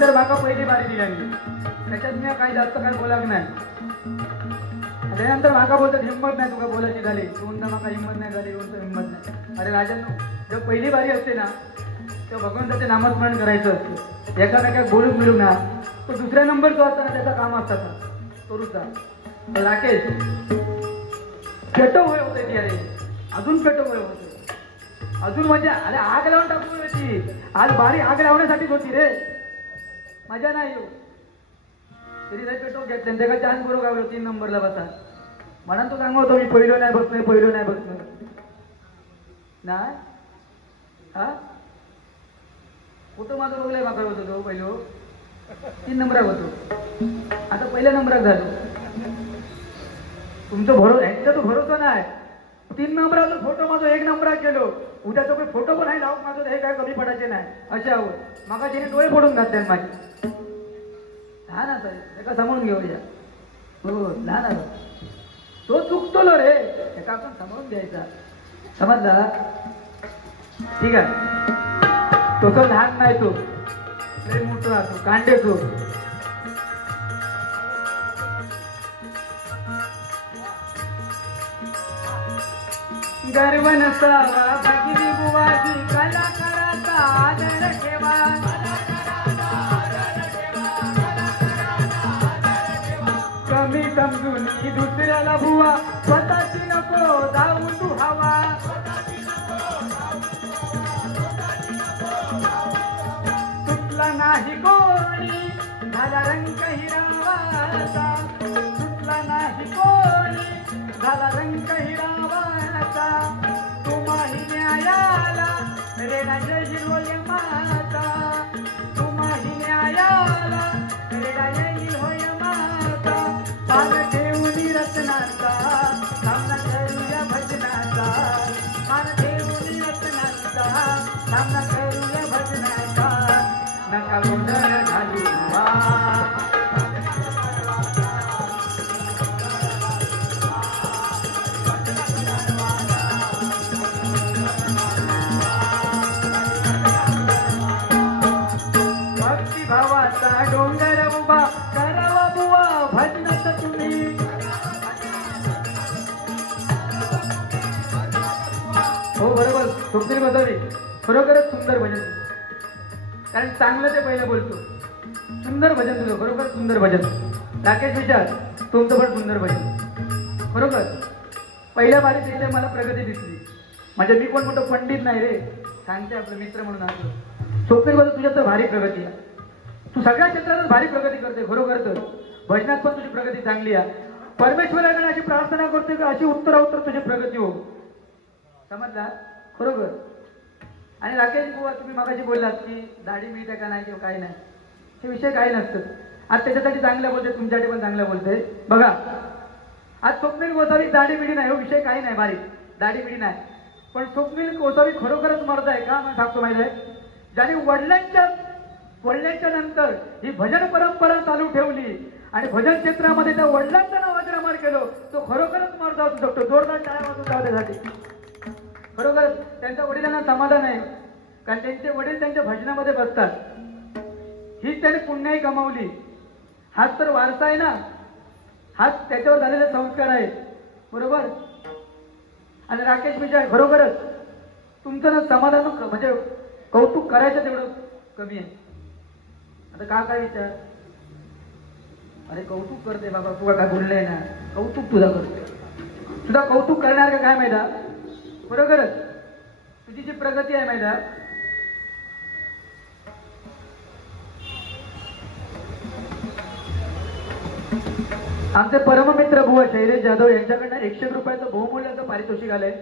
तर माका पहिली बारी दिल्यानी त्याच्यात मी काही जास्त काही बोलाक नाही. त्यानंतर माका बोलतात हिंमत नाही तुका बोलायची झाली, दोनदा माका हिंमत नाही झाली, दोनदा हिंमत नाही. अरे राजांनो, जेव्हा पहिली बारी असते ना तेव्हा भगवंताचे नामस्मरण करायचं असतं. एकामेकाक बोलून मिळू ना तो दुसऱ्या नंबर जो असताना त्याचा काम असतात करूचा. राकेश पेटो होय होते ती, अरे अजून पेटो होय होते अजून, म्हणजे अरे आग लावून टाकून होती आज बारी, आग लावण्यासाठीच होती रे, मजा नाही येऊ तरी जाई पेटो घेत त्यांच्या चान्स बरोबर गावलो 3 नंबरला बसा म्हणून तो सांगतो मी पहिलो नाही बसलोय, पहिलो नाही बसलोय नाही. हा कुठं माझं बघलंय माकड होतो तो पहिलो 3 नंबरात होतो, आता पहिल्या नंबरात झालो. तुमचं ह्यांचा तो भरोसा नाही. 3 नंबराचा फोटो माझा 1 नंबरात गेलो, उद्याचा काही फोटो पण आहे लावून माझं हे काय कमी पडायचे नाही अशा आहोत. मागा तिने डोळे फोडून घातले माझे. लहान असायचं एका समजून घेऊया, हो लहान असा तो चुकतो रे, एका आपण समजून घ्यायचा, समजला ठीक आहे. तो लहान नाही, तो लय मोठा असतो, कांडे तो. गर्व नसावा भगिनी बुवाची, कलाकाराचा आदर ठेवा, कमी समजून दुसऱ्याला बुवा, स्वतःची नको जाऊ तू हवा. सुटला नाही कोणी झाला रंग हिरावाचा, सुटला नाही कोणी झाला रंग हिरावाचा. तुम्हाही न्यायाला रेडा येईल होय माता, तुम्हाही न्यायाला रेडा येईल होय माता. मान ठेवून रत्नाचा सामना करूया भजनाचा, मान ठेवून रत्नाचा सामना करूया भजनाचा. नका गोंधळ घालू भक्तिभावाचा डोंगर उभा करावा बुवा भजनाचा तुम्ही. हो बरोबर, स्वप्नील गोसावी खरोखरच सुंदर भजन, कारण चांगलं ते पहिलं बोलतो. सुंदर भजन तुझं, बरोबर सुंदर भजन. राकेश विचार तुमचं पण सुंदर भजन, बरोबर. पहिल्या बारीत इथे मला प्रगती दिसली, म्हणजे मी कोण मोठं पंडित नाही रे, सांगते आपलं मित्र म्हणून असलो. स्वप्नील गोसावी तुझ्या तर भारी प्रगती आहे, तू सगळ्या क्षेत्रात भारी प्रगती करते, खरोखर तर भजनात पण तुझी प्रगती चांगली आहे. परमेश्वराकडे अशी प्रार्थना करते की अशी उत्तरोत्तर तुझी प्रगती हो, समजला खरोखर. आणि राकेश बुवा तुम्ही मागाशी बोललात की दाढी मिळते का नाही किंवा काही नाही, हे विषय काही नसतं. आज त्याच्यासाठी चांगलं बोलते, तुमच्यासाठी पण चांगलं बोलते. बघा आज स्वप्नील गोसावी दाढी मिळी नाही, हो विषय काही नाही, बारीक दाढी मिळी नाही, पण स्वप्नील गोसावी खरोखरच मर्द आहे का मला सांगतो माहिती आहे. ज्याने वडिलांच्या नंतर ही भजन परंपरा चालू ठेवली आणि भजन क्षेत्रामध्ये त्या वडिलांचं नाव अजरामर केलं, तो खरोखरच मर्द असू शकतो. जोरदार टाळ्या वाजवून जाऊ त्यासाठी. खरोखर त्यांच्या वडिलांना समाधान आहे, कारण त्यांचे वडील त्यांच्या भजनामध्ये बसतात, हीच त्याने पुण्याही कमावली. हाच तर वारसा आहे ना, हाच त्याच्यावर झालेले संस्कार आहेत, बरोबर. आणि राकेश विजय खरोखरच तुमचं ना समाधान, म्हणजे कौतुक करायचं तेवढं कमी आहे. आता काय विचार, अरे कौतुक करते बाबा, तुला काय बोललंय ना, कौतुक तुझा करते, तुझा कौतुक करणार का काय माहिती, बरोबरच तुझी जी प्रगती आहे माहिती. आमचे परममित्र बुवा शैलेश जाधव यांच्याकडनं 100 रुपयाचं बहुमूल्याचं पारितोषिक आलंय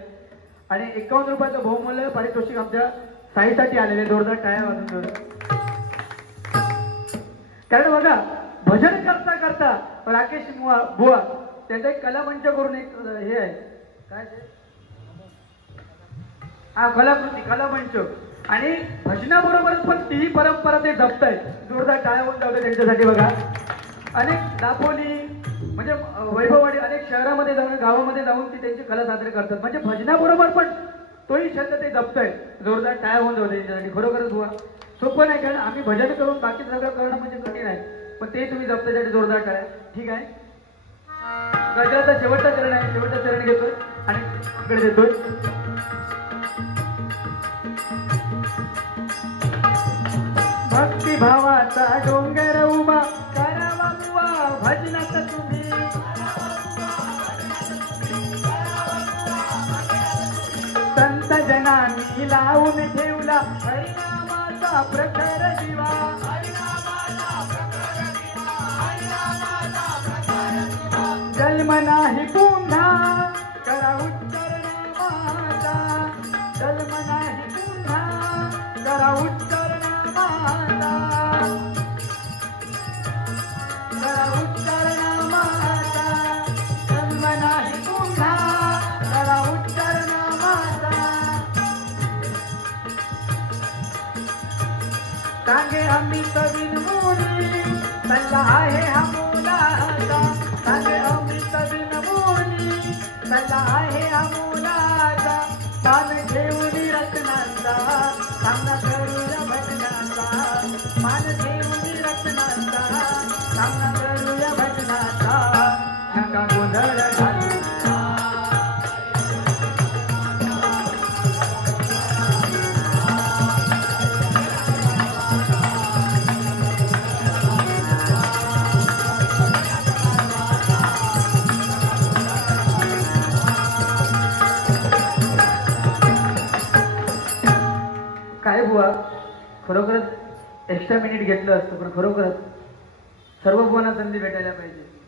आणि 51 रुपयाचं बहुमूल्य पारितोषिक आमच्या साईसाठी आलेले. जोरदार टाळ्या वाजून. कारण बघा भजन करता करता राकेश बुवा त्यांचा एक कलामंच करून एक हे आहे, काय ते कलाकृती कलामंच, आणि भजनाबरोबरच पण तीही परंपरा ते जपतायत. जोरदार टाळ्या होऊन जाऊ त्यांच्यासाठी. बघा अनेक दापोली म्हणजे वैभववाडी अनेक शहरामध्ये जाऊन गावामध्ये जाऊन ती त्यांची कला सादर करतात, म्हणजे भजनाबरोबर पण तोही छंद ते जपतायत. जोरदार टाळ्या होऊन जाऊ त्यांच्यासाठी. खरोखरच बुवा सोपं नाही, कारण आम्ही भजन करून बाकी सगळं करणं म्हणजे कठीण आहे, पण ते तुम्ही जपतासाठी जोरदार करा. ठीक आहे. गजराचा शेवटचा चरण आहे, शेवटचा चरण घेतोय आणि इकडे देतोय. भक्ती भावाचा डोंगर उभा करावा बुवा भजनात तुम्ही. संत जनांनी लावून ठेवला हरिनामाचा प्रखर दिवा. जन्म नाही पुन्हा करा उच्चार नामाचा. जन्म नाही पुन्हा करा उच्चार नामाचा. करा उच्चार नामाचा. जन्म नाही पुन्हा करा उच्चार नामाचा. सांगे आम्ही कवीन मुनी सल्ला आहे हा मुलाचा. सांगे आम्ही कवीन मुनी सल्ला आहे हा मुलाचा. मान घेऊन रत्नाचा सामना करूया भजनाचा. मान घेऊन रत्नाचा सामना करूया भजनाचा. नका गोंधळ घालू. काय बुवा, खरोखरच एक्स्ट्रा मिनिट घेतलं असतं, पण खरोखरच सर्व बुवांना संधी भेटायला पाहिजे.